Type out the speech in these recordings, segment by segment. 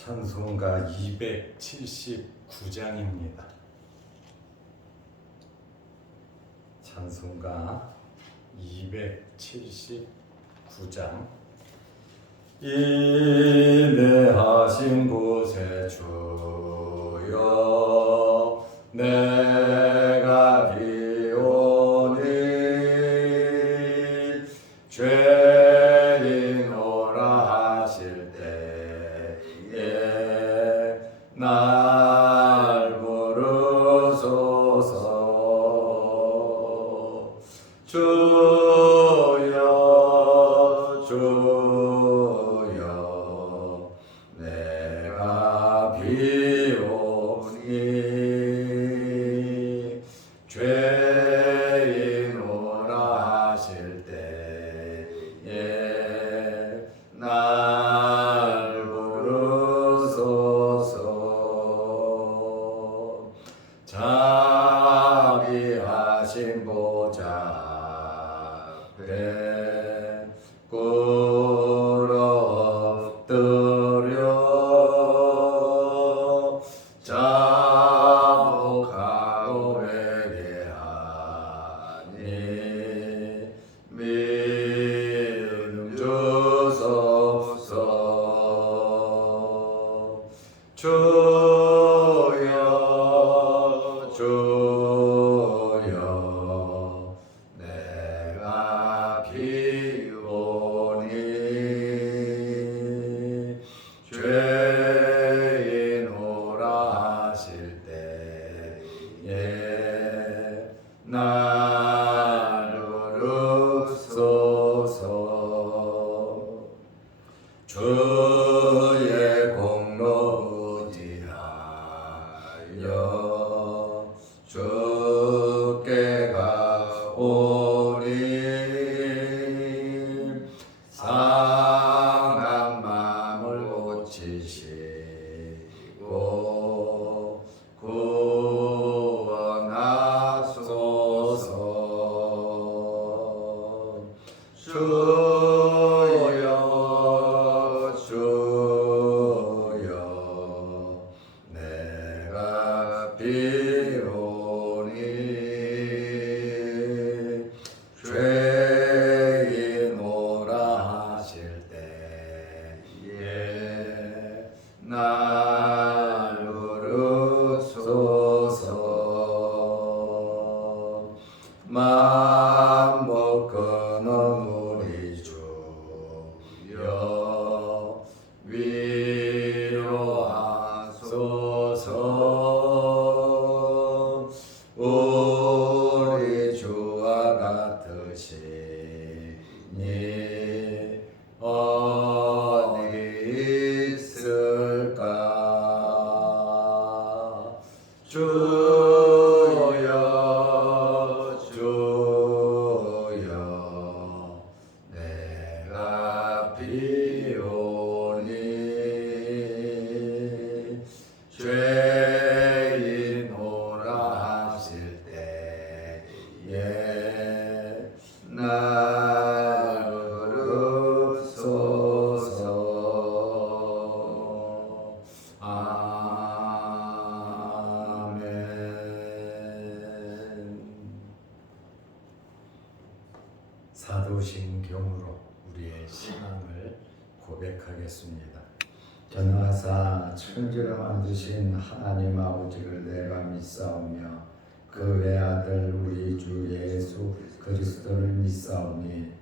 찬송가 279장입니다. 찬송가 279장. 인내하신 곳에 주여 내가 비오니 죄인오라 하실 때에 날 부르소서. 주여 주여 내가 비오니 죄인오라 하실 때에 날 부르소서. 자비하신 보좌 앞에 꿇어 엎드려 자복하고 회개하니 믿음 주소서. 주여 주여 내가 비오니 죄인오라 하실 때에 날 부르소서. 주의 공로 의지하여 주께 가오니 상한 마음을 고치시고 구원하소서. 주여 주여 내가 비오니 죄인오라 하실 때에 날 부르소서. 만복 끊어 우리 주여 위로하소서. 우리 주와 같으시니 어디 있을까. 주여 주여 내가 비오니 죄인오라 하실 때에 날 부르소서. 아멘. 사도신경으로 우리의 신앙을 고백하겠습니다. 전하사 천지를 만드신 하나님 아버지를 내가 믿사오며 그 외아들 우리 주 예수 그리스도를 믿사오니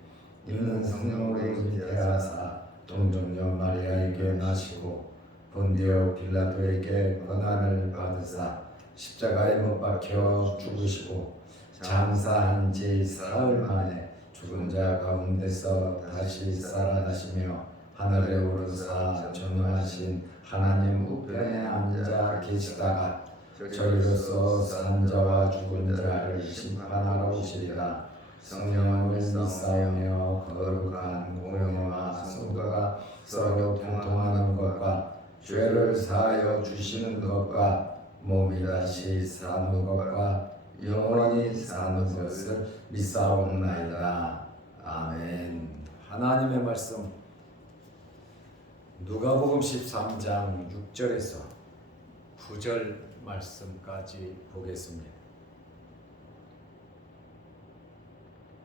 이는 성령으로 잉태하사 동정녀 마리아에게 나시고 본디오 빌라도에게 고난을 받으사 십자가에 못 박혀 죽으시고 장사한 지 사흘 만에 죽은 자 가운데서 다시 살아나시며 하늘에 오르사 전능하신 하나님 우편에 앉아 계시다가 저희로서 산 자와 죽은 자를 심판하러 오시리라. 성령을 믿사오며 거룩한 공회와 성도가 서로 통통하는 것과 죄를 사하여 주시는 것과 몸이 다시 사는 것과 영원히 사는 것을 믿사옵나이다. 아멘. 하나님의 말씀 누가복음 13장 6절에서 9절 말씀까지 보겠습니다.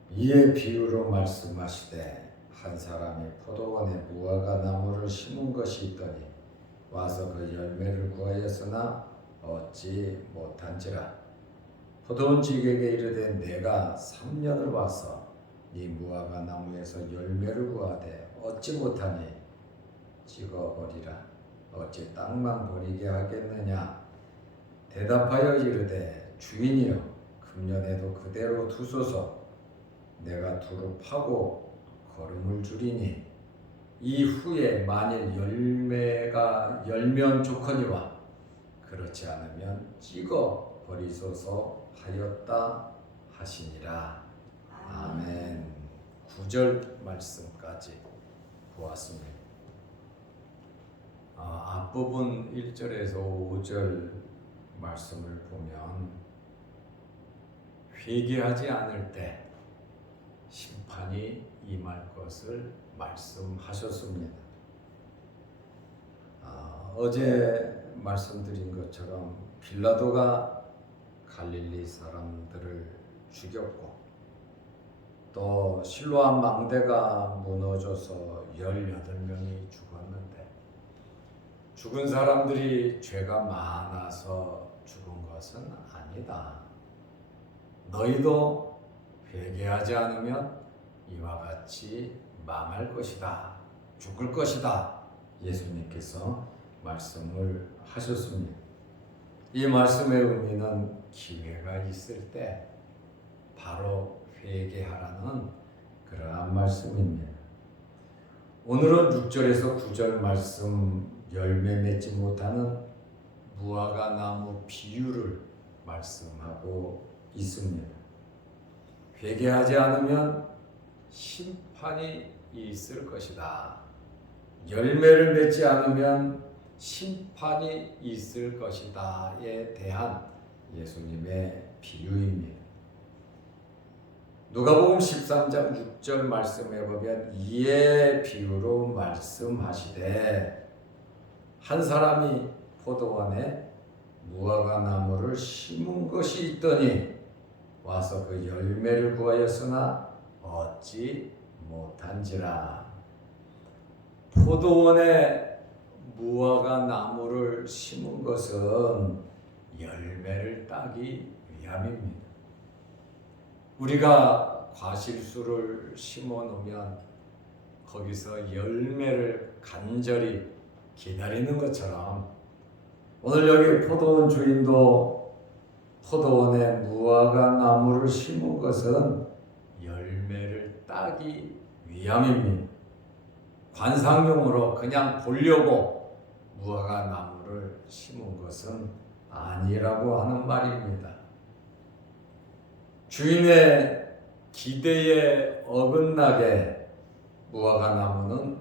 이에 비유로 말씀하시되 한 사람이 포도원에 무화과 나무를 심은 것이 있더니 와서 그 열매를 구하였으나 얻지 못한지라. 포도원 주인에게 이르되 내가 3년을 와서 네 무화과 나무에서 열매를 구하되 얻지 못하니 찍어버리라. 어찌 땅만 버리게 하겠느냐. 대답하여 이르되 주인이여 금년에도 그대로 두소서. 내가 두루 파고 거름을 주리니 이후에 만일 열매가 열면 좋거니와 그렇지 않으면 찍어 버리소서 하였다 하시니라. 아멘. 9절 말씀까지 보았습니다. 앞부분 1절에서 5절 말씀을 보면 회개하지 않을 때 심판이 임할 것을 말씀하셨습니다. 어제 말씀드린 것처럼 빌라도가 갈릴리 사람들을 죽였고 또 실로암 망대가 무너져서 18명이 죽었는데 죽은 사람들이 죄가 많아서 죽은 것은 아니다. 너희도 회개하지 않으면 이와 같이 망할 것이다. 죽을 것이다. 예수님께서 말씀을 하셨습니다. 이 말씀의 의미는 기회가 있을 때 바로 회개하라는 그러한 말씀입니다. 오늘은 6절에서 9절 말씀 열매 맺지 못하는 무화과 나무 비유를 말씀하고 있습니다. 회개하지 않으면 심판이 있을 것이다. 열매를 맺지 않으면 심판이 있을 것이다에 대한 예수님의 비유입니다. 누가복음 13장 6절 말씀에 보면 이에 비유로 말씀하시되 한 사람이 포도원에 무화과 나무를 심은 것이 있더니 와서 그 열매를 구하였으나 얻지 못한지라. 포도원에 무화과 나무를 심은 것은 열매를 따기 위함입니다. 우리가 과실수를 심어 놓으면 거기서 열매를 간절히 기다리는 것처럼 오늘 여기 포도원 주인도 포도원에 무화과 나무를 심은 것은 열매를 따기 위함입니다. 관상용으로 그냥 보려고 무화과 나무를 심은 것은 아니라고 하는 말입니다. 주인의 기대에 어긋나게 무화과 나무는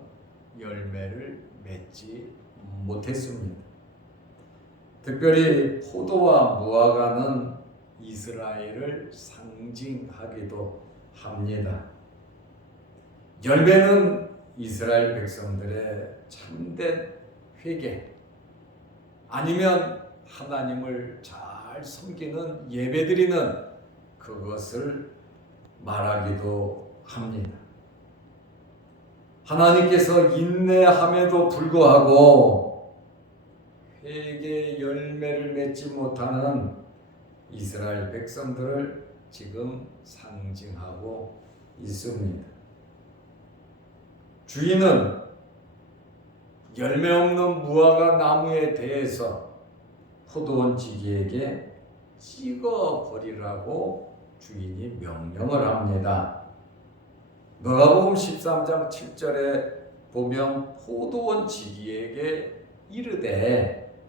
열매를 맺지 못했습니다. 특별히 포도와 무화과는 이스라엘을 상징하기도 합니다. 열매는 이스라엘 백성들의 참된 회개 아니면 하나님을 잘 섬기는 예배드리는 그것을 말하기도 합니다. 하나님께서 인내함에도 불구하고 회개의 열매를 맺지 못하는 이스라엘 백성들을 지금 상징하고 있습니다. 주인은 열매 없는 무화과 나무에 대해서 포도원 지기에게 찍어버리라고 주인이 명령을 합니다. 누가복음 13장 7절에 보면 포도원 지기에게 이르되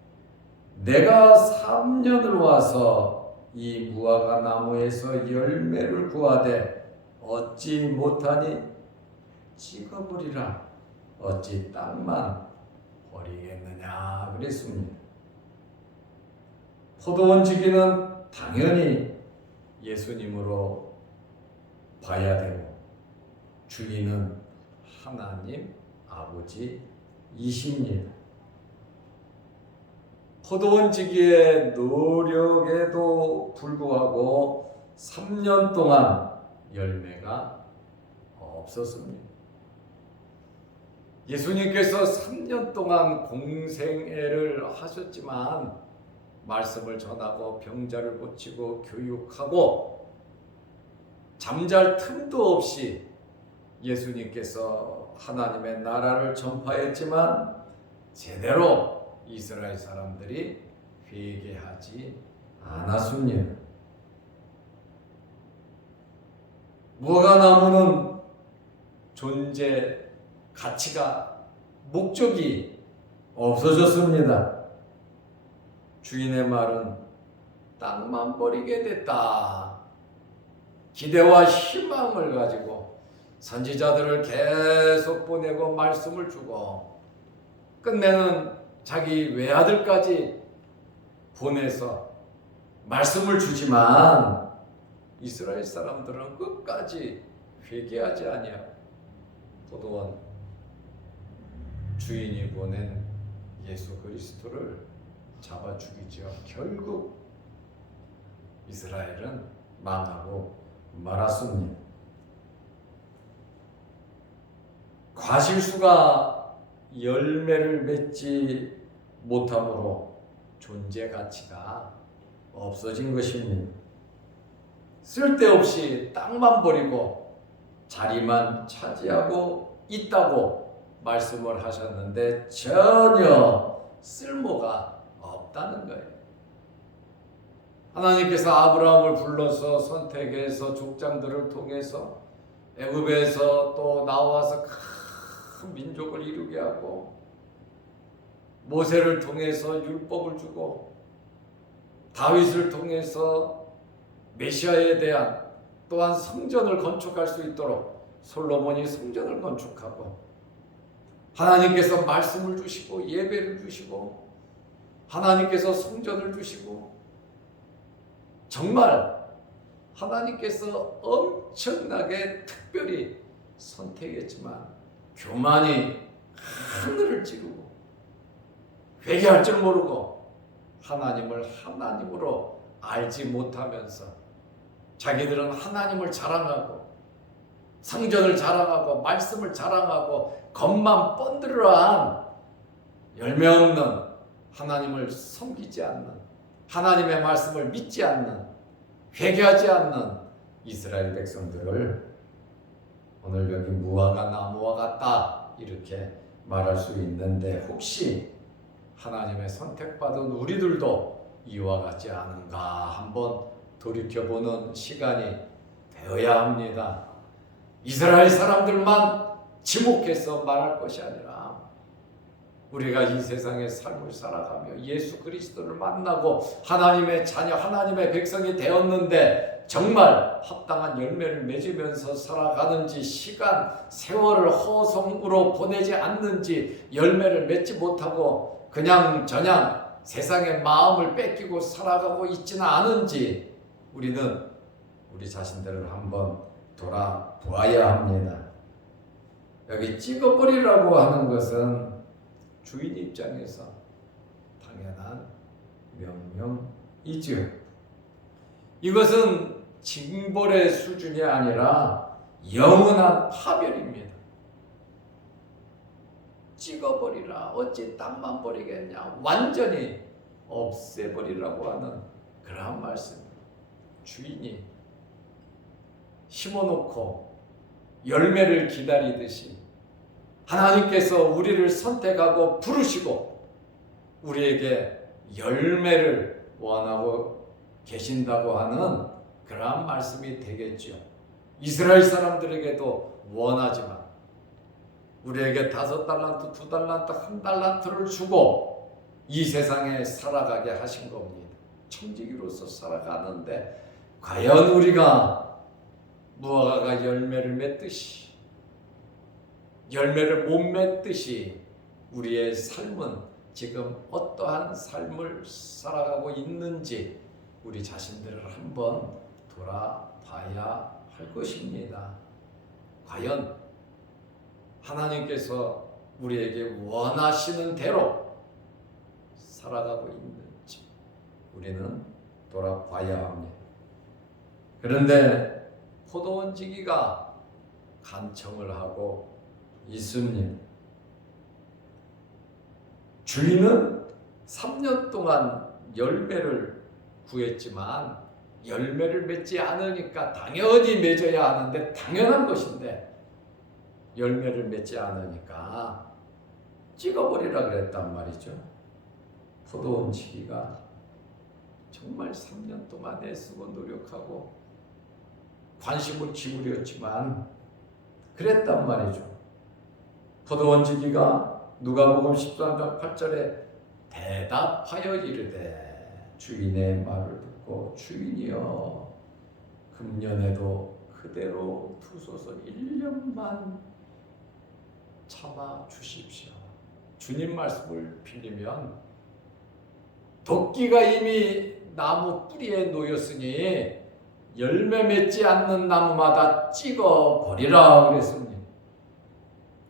내가 3년을 와서 이 무화과 나무에서 열매를 구하되 얻지 못하니 찍어버리라. 어찌 땅만 버리겠느냐 그랬습니다. 포도원 지기는 당연히 예수님으로 봐야 되고 주인은 하나님 아버지 이십니다. 포도원지기의 노력에도 불구하고 3년 동안 열매가 없었습니다. 예수님께서 3년 동안 공생애를 하셨지만 말씀을 전하고 병자를 고치고 교육하고 잠잘 틈도 없이 예수님께서 하나님의 나라를 전파했지만 제대로 이스라엘 사람들이 회개하지 않았습니다. 무화과나무는 존재 가치가 목적이 없어졌습니다. 주인의 말은 땅만 버리게 됐다. 기대와 희망을 가지고 선지자들을 계속 보내고 말씀을 주고 끝내는 자기 외아들까지 보내서 말씀을 주지만 이스라엘 사람들은 끝까지 회개하지 아니하고 포도원 주인이 보낸 예수 그리스도를 잡아 죽이죠. 결국 이스라엘은 망하고 말았습니다. 과실수가 열매를 맺지 못함으로 존재 가치가 없어진 것입니다. 쓸데없이 땅만 버리고 자리만 차지하고 있다고 말씀을 하셨는데 전혀 쓸모가 없다는 거예요. 하나님께서 아브라함을 불러서 선택해서 족장들을 통해서 애굽에서 또 나와서 큰 민족을 이루게 하고 모세를 통해서 율법을 주고 다윗을 통해서 메시아에 대한 또한 성전을 건축할 수 있도록 솔로몬이 성전을 건축하고 하나님께서 말씀을 주시고 예배를 주시고 하나님께서 성전을 주시고 정말 하나님께서 엄청나게 특별히 선택했지만 교만이 하늘을 찌르고 회개할 줄 모르고 하나님을 하나님으로 알지 못하면서 자기들은 하나님을 자랑하고 성전을 자랑하고 말씀을 자랑하고 겉만 번들어한 열매 없는 하나님을 섬기지 않는 하나님의 말씀을 믿지 않는 회개하지 않는 이스라엘 백성들을 오늘 여기 무화과 나무와 같다 이렇게 말할 수 있는데 혹시 하나님의 선택받은 우리들도 이와 같지 않은가 한번 돌이켜보는 시간이 되어야 합니다. 이스라엘 사람들만 지목해서 말할 것이 아니라 우리가 이 세상의 삶을 살아가며 예수 그리스도를 만나고 하나님의 자녀, 하나님의 백성이 되었는데 정말 합당한 열매를 맺으면서 살아가는지 시간, 세월을 허송으로 보내지 않는지 열매를 맺지 못하고 그냥 저냥 세상의 마음을 뺏기고 살아가고 있지는 않은지 우리는 우리 자신들을 한번 돌아보아야 합니다. 여기 찍어버리라고 하는 것은 주인 입장에서 당연한 명령이죠. 이것은 징벌의 수준이 아니라 영원한 파멸입니다. 찍어버리라. 어찌 땅만 버리겠냐. 완전히 없애버리라고 하는 그러한 말씀입니다. 주인이 심어놓고 열매를 기다리듯이 하나님께서 우리를 선택하고 부르시고 우리에게 열매를 원하고 계신다고 하는 그러한 말씀이 되겠죠. 이스라엘 사람들에게도 원하지만 우리에게 5달란트, 2달란트, 1달란트를 주고 이 세상에 살아가게 하신 겁니다. 청지기로서 살아가는데 과연 우리가 무화과가 열매를 맺듯이 열매를 못 맺듯이 우리의 삶은 지금 어떠한 삶을 살아가고 있는지 우리 자신들을 한번 돌아봐야 할 것입니다. 과연 하나님께서 우리에게 원하시는 대로 살아가고 있는지 우리는 돌아봐야 합니다. 그런데 포도원지기가 간청을 하고 있습니다. 주인은 3년 동안 열매를 구했지만 열매를 맺지 않으니까 당연히 맺어야 하는데 당연한 것인데 열매를 맺지 않으니까 찍어버리라 그랬단 말이죠. 포도원지기가 정말 3년 동안 애쓰고 노력하고 관심을 기울였지만 그랬단 말이죠. 포도원지기가 누가복음 13장 8절에 대답하여 이르되 주인의 말을 듣고 주인이여 금년에도 그대로 두소서 1년만 참아 주십시오. 주님 말씀을 빌리면 도끼가 이미 나무 뿌리에 놓였으니 열매 맺지 않는 나무마다 찍어 버리라 그랬습니다.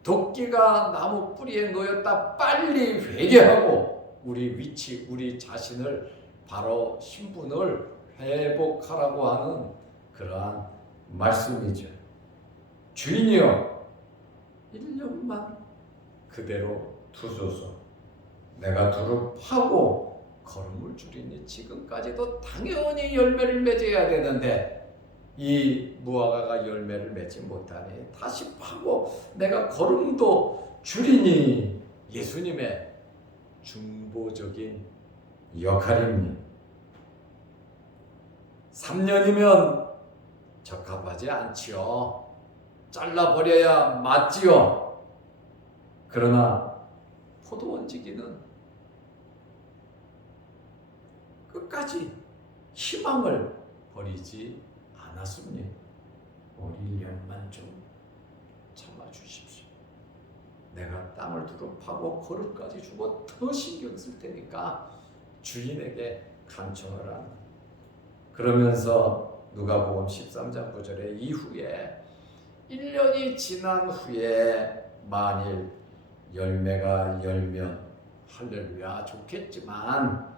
도끼가 나무 뿌리에 놓였다 빨리 회개하고 우리 위치, 우리 자신을 바로 신분을 회복하라고 하는 그러한 말씀이죠. 주인이여 1년만 그대로 두소서. 내가 두루 파고 걸음을 줄이니 지금까지도 당연히 열매를 맺어야 되는데 이 무화과가 열매를 맺지 못하니 다시 파고 내가 걸음도 줄이니 예수님의 중보적인 역할입니다. 3년이면 적합하지 않지요. 잘라버려야 맞지요. 그러나 포도원지기는 끝까지 희망을 버리지 않았습니다. 1년만 좀 참아주십시오. 내가 땅을 두루 파고 거름까지 주고 더 신경 쓸 테니까 주인에게 간청을 하는. 그러면서 누가복음 13장 9절에 이후에 1년이 지난 후에 만일 열매가 열면 할렐루야 좋겠지만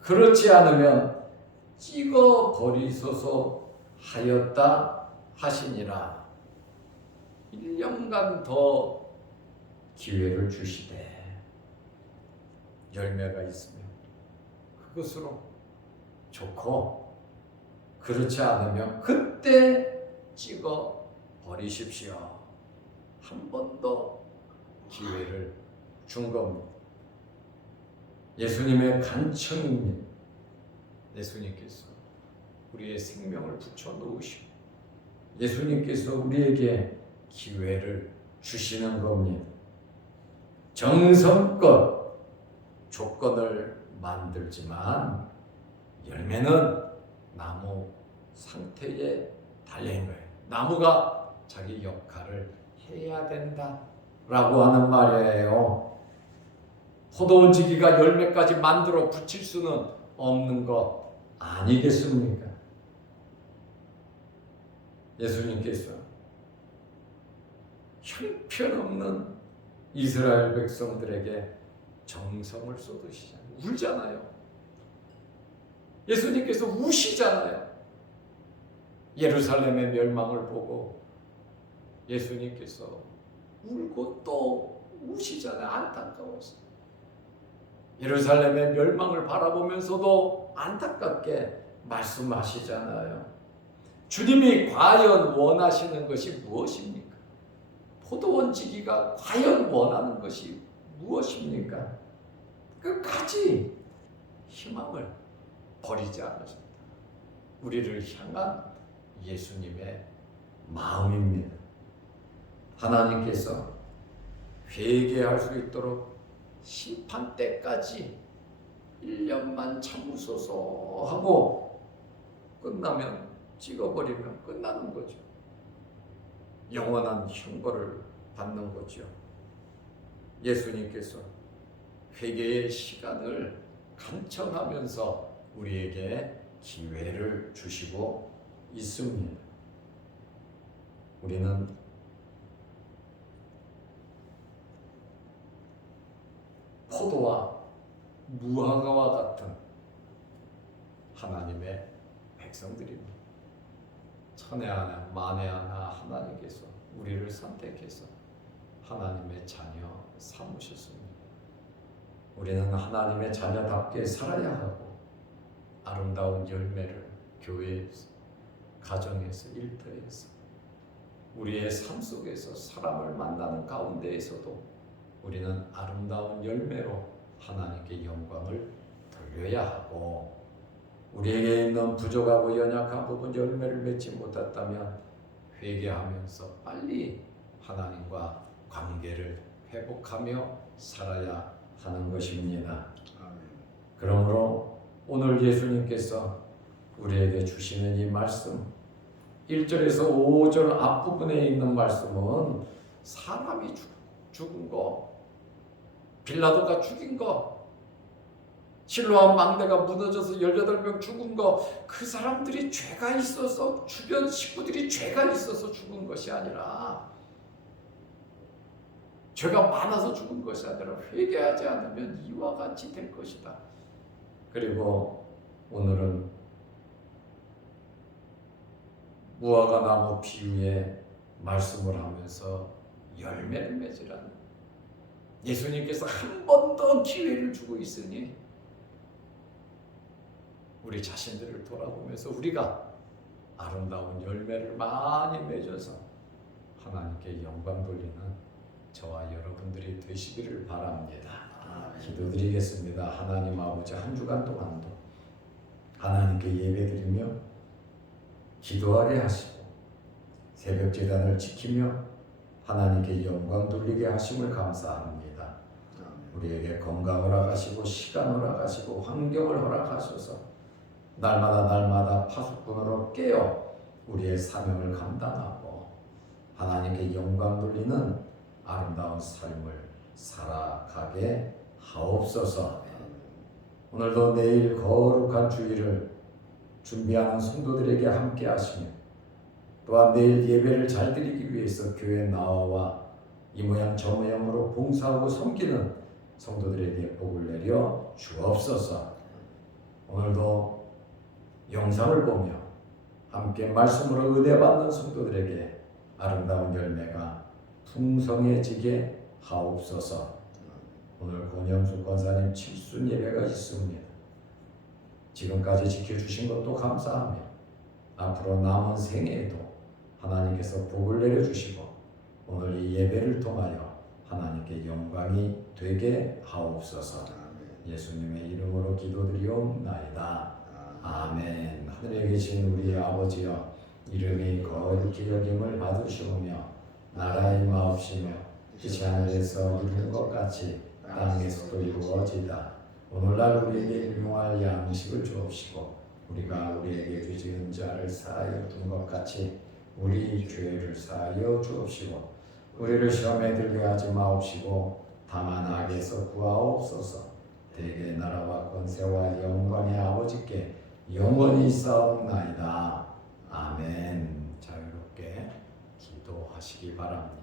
그렇지 않으면 찍어 버리소서 하였다 하시니라. 1년간 더 기회를 주시되 열매가 있으면 그것으로 좋고 그렇지 않으면 그때 찍어 버리십시오. 한 번 더 기회를 준 겁니다. 예수님의 간청입니다. 예수님께서 우리의 생명을 붙여놓으시고 예수님께서 우리에게 기회를 주시는 겁니다. 정성껏 조건을 만들지만 열매는 나무 상태에 달린 거예요. 나무가 자기 역할을 해야 된다라고 하는 말이에요. 포도원지기가 열매까지 만들어 붙일 수는 없는 것 아니겠습니까? 예수님께서 형편없는 이스라엘 백성들에게 정성을 쏟으시잖아요. 울잖아요. 예수님께서 우시잖아요. 예루살렘의 멸망을 보고 예수님께서 울고 또 우시잖아요. 안타까워서. 예루살렘의 멸망을 바라보면서도 안타깝게 말씀하시잖아요. 주님이 과연 원하시는 것이 무엇입니까? 포도원지기가 과연 원하는 것이 무엇입니까? 끝까지 희망을 버리지 않으셨다. 우리를 향한 예수님의 마음입니다. 하나님께서 회개할 수 있도록 심판 때까지 1년만 참으소서 하고 끝나면 찍어버리면 끝나는 거죠. 영원한 형벌을 받는 거죠. 예수님께서 회개의 시간을 간청하면서 우리에게 기회를 주시고 있습니다. 우리는 포도와 무화과와 같은 하나님의 백성들입니다. 천에 하나 만에 하나 하나님께서 우리를 선택해서 하나님의 자녀 삼으셨습니다. 우리는 하나님의 자녀답게 살아야 하고 아름다운 열매를 교회에서, 가정에서, 일터에서, 우리의 삶 속에서 사람을 만나는 가운데에서도 우리는 아름다운 열매로 하나님께 영광을 돌려야 하고, 우리에게 있는 부족하고 연약한 부분 열매를 맺지 못했다면 회개하면서 빨리 하나님과 관계를 회복하며 살아야 하는 것입니다. 그러므로 오늘 예수님께서 우리에게 주시는 이 말씀 1절에서 5절 앞부분에 있는 말씀은 사람이 죽은 거, 빌라도가 죽인 거, 실로암 망대가 무너져서 18명 죽은 거, 그 사람들이 죄가 있어서, 주변 식구들이 죄가 있어서 죽은 것이 아니라, 죄가 많아서 죽은 것이 아니라 회개하지 않으면 이와 같이 될 것이다. 그리고 오늘은 무화과 나무 비유의 말씀을 하면서 열매를 맺으라는, 예수님께서 한 번 더 기회를 주고 있으니 우리 자신들을 돌아보면서 우리가 아름다운 열매를 많이 맺어서 하나님께 영광 돌리는 저와 여러분들이 되시기를 바랍니다. 기도드리겠습니다. 하나님 아버지, 한 주간 동안도 하나님께 예배드리며 기도하게 하시고 새벽 제단을 지키며 하나님께 영광 돌리게 하심을 감사합니다. 우리에게 건강 허락하시고 시간 허락하시고 환경을 허락하셔서 날마다 파수꾼으로 깨어 우리의 사명을 감당하고 하나님께 영광 돌리는 아름다운 삶을 살아가게 하옵소서. 오늘도 내일 거룩한 주일을 준비하는 성도들에게 함께 하시며 또한 내일 예배를 잘 드리기 위해서 교회 나와와 이 모양 저 모양으로 봉사하고 섬기는 성도들에게 복을 내려 주옵소서. 오늘도 영상을 보며 함께 말씀으로 은혜받는 성도들에게 아름다운 열매가 풍성해지게 하옵소서. 오늘 권영수 권사님 칠순 예배가 있습니다. 지금까지 지켜주신 것도 감사하며 앞으로 남은 생애에도 하나님께서 복을 내려주시고 오늘 이 예배를 통하여 하나님께 영광이 되게 하옵소서. 예수님의 이름으로 기도드리옵나이다. 아멘. 하늘에 계신 우리 아버지여, 이름이 거룩히 여김을 받으시오며 나라의 마옵시며 뜻이 하늘에서 이룬 것 같이 땅에서도 이루어지다. 오늘날 우리에게 일용할 양식을 주옵시고 우리가 우리에게 죄 지은 자를 사하여 둔 것 같이 우리 죄를 사하여 주옵시고 우리를 시험에 들게 하지 마옵시고 다만 악에서 구하옵소서. 대개 나라와 권세와 영광의 아버지께 영원히 있사옵나이다. 아멘. 자유롭게 기도하시기 바랍니다.